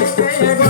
Yeah.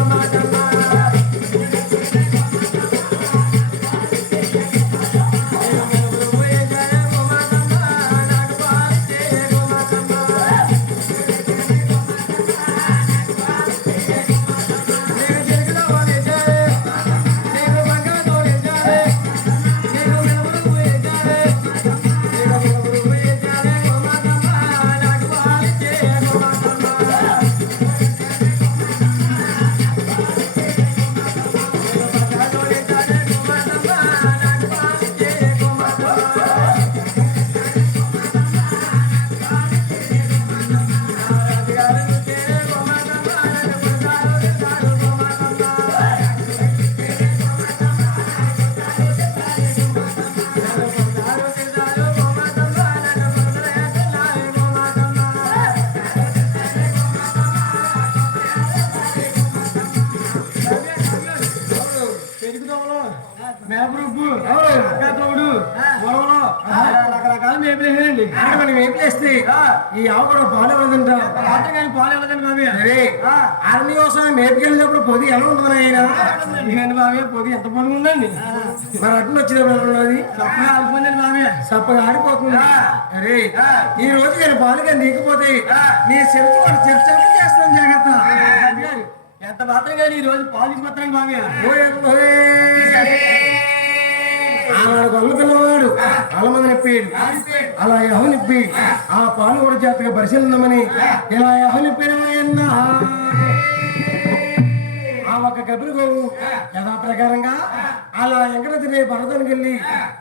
వేసానండి మనం మేపులు వేస్తే ఈ ఆవు కూడా పాలు ఇవ్వదంట. పాత్ర కానీ పాలు ఇవ్వదండి బాబీ. అరే అరణ్య కోసం మేపుకెళ్ళినప్పుడు పొది ఎలా ఉంటుంది ఆయన ఇదండి బాబీ పొది ఎంత పొది ఉందండి? మరి అట్లా వచ్చినప్పుడు ఉన్నది? సప్పగా ఆడిపోయిందండి బాబీ. సప్పగా ఆడిపోతుంది అరే ఈ రోజు నేను పాలు కానీ నీకపోతే నీ చెరుకు కూడా చెరు చెరుకు చేస్తాను జాగ్రత్త. ఎంత మాత్రం కానీ ఈ రోజు పాలు తీసుకొస్తాను బాబీ. ఆనాడు గొల్ల పిల్లవాడు అలమంది నిప్పాడు అలా యహు నిప్పి ఆ పాలు కూడా జాతగా పరిశీలిందమని ఇలా యహు నిప్పిన ఆ ఒక్క గబిరి గోవు యథా ప్రకారంగా అలా వెంకటగిరి భరతానికి వెళ్ళి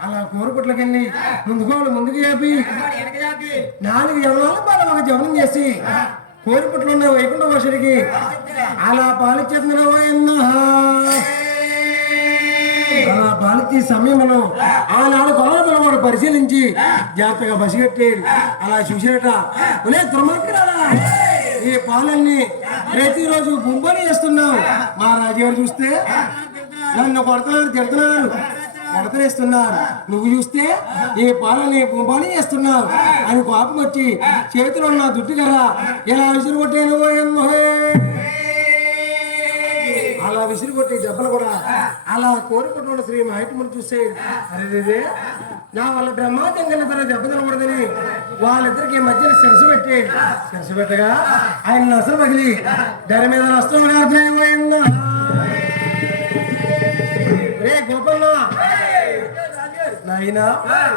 అలా కోరుపుట్లకి వెళ్ళి ముందుకోవాలి ముందుకు చేపి నాలుగు యవనాలు పాలు ఒక జవనం చేసి కోరుపుట్లు ఉన్న వైకుంఠ వర్షుడికి అలా పాలు చెందిన బాలికి సమయంలో ఆనాడు గొడవ వాడు పరిశీలించి జాగ్రత్తగా బసిగట్టి అలా చూసేట. ఒలే ఈ పాలన్నీ ప్రతిరోజు గుంపని చేస్తున్నావు. మా రాజుగారు చూస్తే నన్ను కొడుతున్నారు తిడుతున్నారు. కొడతలేస్తున్నారు. నువ్వు చూస్తే ఈ పాలని గుంపని చేస్తున్నావు. అని కోపం వచ్చి చేతిలో ఉన్న దుడ్డు కదా ఇలా విసిరి కొట్టాను దెబ్బలు కూడా. అలా కోరుకుంటున్న శ్రీ మహిళను చూస్తే అరే నా వాళ్ళ బ్రహ్మాదం కన్నా దెబ్బ తినకూడదని వాళ్ళిద్దరికి మధ్యన శిరసు పెట్టి శిరసు పెట్టగా ఆయన నసలు పగిలి దాని మీద నష్టం పోయిందా? రే గోపన్న నాయనా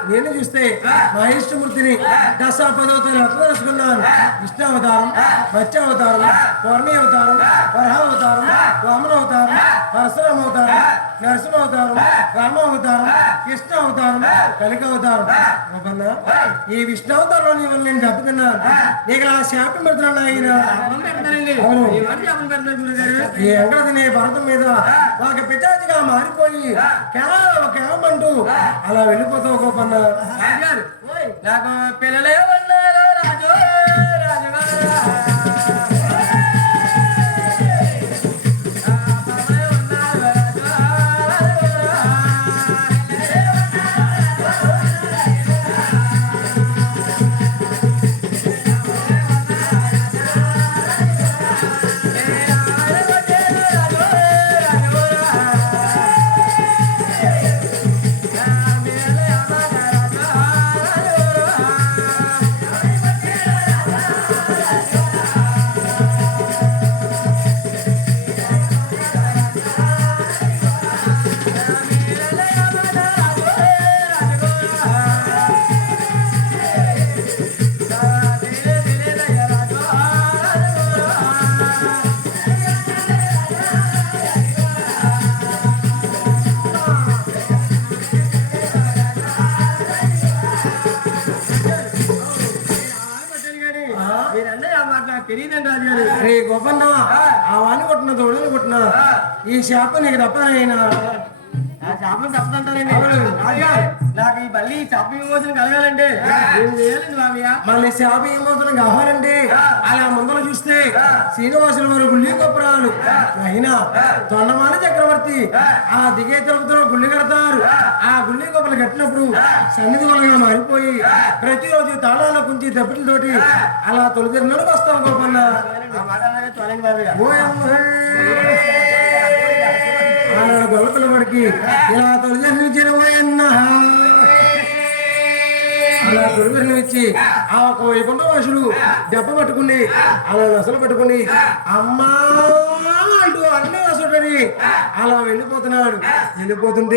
నేను చూస్తే మహేష్మూర్తిని దశ పదవతాలు అర్థం తెలుసుకున్నాను విష్ణు అవతారం మత్స్య అవతారం వర్ణి అవతారం వరహ అవతారం వామన అవతారం పరశురామ అవతారం నరసింహ అవతారం రామ అవతారం కృష్ణ అవతారం కలిక అవతారం ఈ విష్ణు అవతారంలో నీ వల్ల నేను దెబ్బతిన్నాను నీకు ఆ శాపం పెడుతున్నాను ఆయన ఈ వెంకటనే భరతం మీద ఒక పితాజిగా మారిపోయి కేవలం కేవమంటూ అలా వెళ్ళిపోతావు గోపన్న. నాకు పిల్లలే రే గోపన్న ఆ. వాణి కొట్టిన తోడని కొట్టిన ఈ శాప నీకు తప్పనైనా శాపం తప్పదంటారండి నాకు ఈ మళ్ళీ శాప విమోచన మామయ్య? మళ్ళీ శాప ఏమవుతుంది కావాలండి అలా ముందర చూస్తే శ్రీనివాసుల వారు గుళ్ళి గొప్పరాలు. అయినా తొండమాన చక్రవర్తి ఆ. దిగే తలుపుతో గుళ్ళి కడతారు ఆ గుళ్ళి గొప్పలు సన్నిధిలో సన్నిధి మారిపోయి ప్రతిరోజు తాళాల కుంచి దెబ్బలతోటి అలా తొలిదిరినడు వస్తాం గోపన్న. ఆ మాట అలాగే వాడికి ఇలా తొలిదిరిన పోయన్నా అలా ఇచ్చి ఆ ఒక వైకుంఠ వాసుడు దెబ్బ పట్టుకుని అలా నసలు పట్టుకుని అమ్మా అంటూ అన్నీ వసుడని అలా వెళ్ళిపోతున్నాడు. వెళ్ళిపోతుంటే